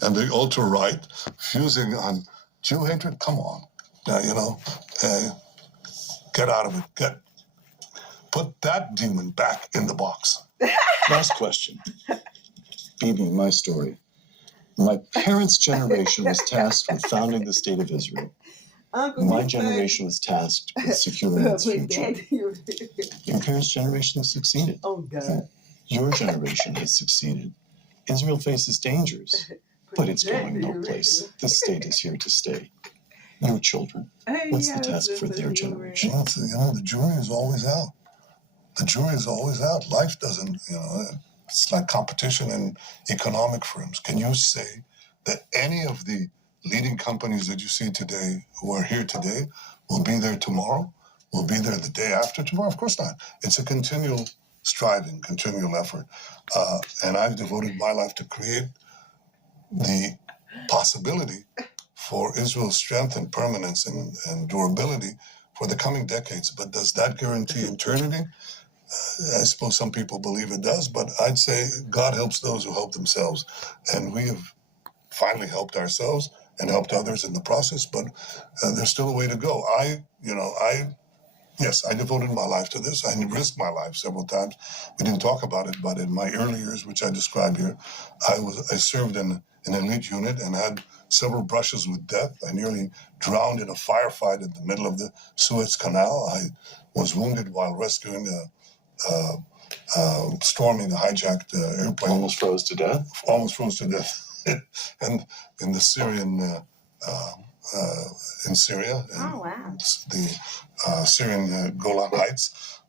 And the ultra-right fusing on Jew hatred. Come on, get out of it. Put that demon back in the box. Last question. Bibi, my story. My parents' generation was tasked with founding the state of Israel. My generation was tasked with securing its future. Your parents' generation has succeeded. Oh, God. Your generation has succeeded. Israel faces dangers, but it's going no place. The state is here to stay. Your children, what's the task for their generation? Well, the jury is always out. The jury is always out. Life doesn't, it's like competition in economic firms. Can you say that any of the leading companies that you see today who are here today will be there tomorrow? Will be there the day after tomorrow? Of course not. It's a continual striving, continual effort. And I've devoted my life to create the possibility for Israel's strength and permanence and durability for the coming decades. But does that guarantee eternity? I suppose some people believe it does, but I'd say God helps those who help themselves. And we have finally helped ourselves and helped others in the process, but there's still a way to go. Yes, I devoted my life to this. I risked my life several times. We didn't talk about it, but in my early years, which I describe here, I served in an elite unit and had several brushes with death. I nearly drowned in a firefight in the middle of the Suez Canal. I was wounded while rescuing storming a hijacked airplane. Almost froze to death? Almost froze to death. And in the Syrian, in Syria, the Syrian Golan Heights,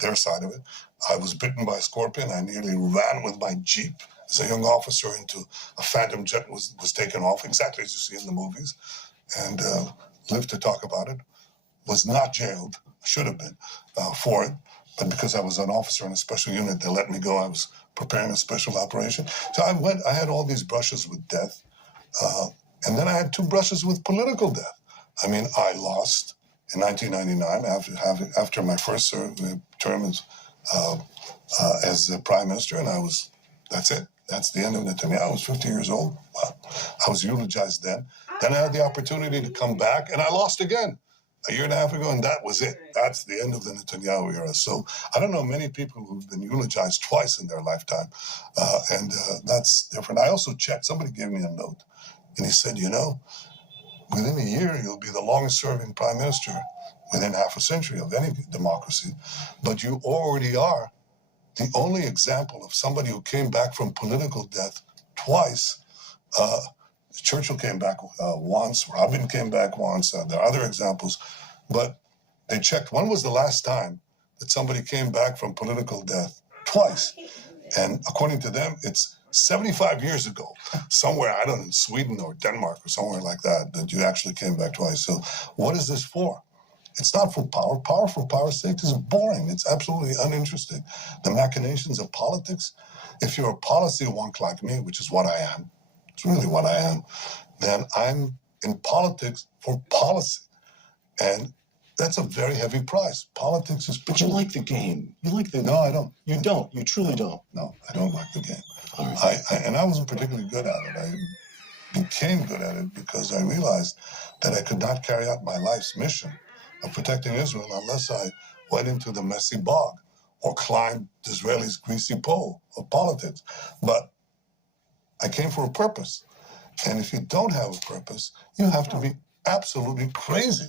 their side of it, I was bitten by a scorpion. I nearly ran with my Jeep as a young officer into a Phantom jet was taken off, exactly as you see in the movies, and lived to talk about it. Was not jailed, should have been, for it, but because I was an officer in a special unit, they let me go. I was preparing a special operation. So I had all these brushes with death, and then I had 2 brushes with political death. I mean, I lost in 1999 after my first term as as the prime minister, and that's it. That's the end of Netanyahu. I was 50 years old. Well, I was eulogized then. Then I had the opportunity to come back, and I lost again a year and a half ago, and that was it. That's the end of the Netanyahu era. So I don't know many people who've been eulogized twice in their lifetime, and that's different. I also checked. Somebody gave me a note, and he said, within a year, you'll be the longest-serving prime minister within half a century of any democracy, but you already are the only example of somebody who came back from political death twice. Churchill came back once, Rabin came back once, there are other examples, but they checked when was the last time that somebody came back from political death twice. And according to them, it's 75 years ago, somewhere, I don't know, in Sweden or Denmark or somewhere like that you actually came back twice. So what is this for? It's not for power. Power for power's sake is boring. It's absolutely uninteresting. The machinations of politics, if you're a policy wonk like me, which is what I am, it's really what I am, then I'm in politics for policy. And that's a very heavy price. Politics is... But you like the game. You like the... No, I don't. You don't. You truly don't. No, I don't like the game. All right. And I wasn't particularly good at it. I became good at it because I realized that I could not carry out my life's mission of protecting Israel unless I went into the messy bog or climbed Disraeli's greasy pole of politics. But I came for a purpose. And if you don't have a purpose, you have to be absolutely crazy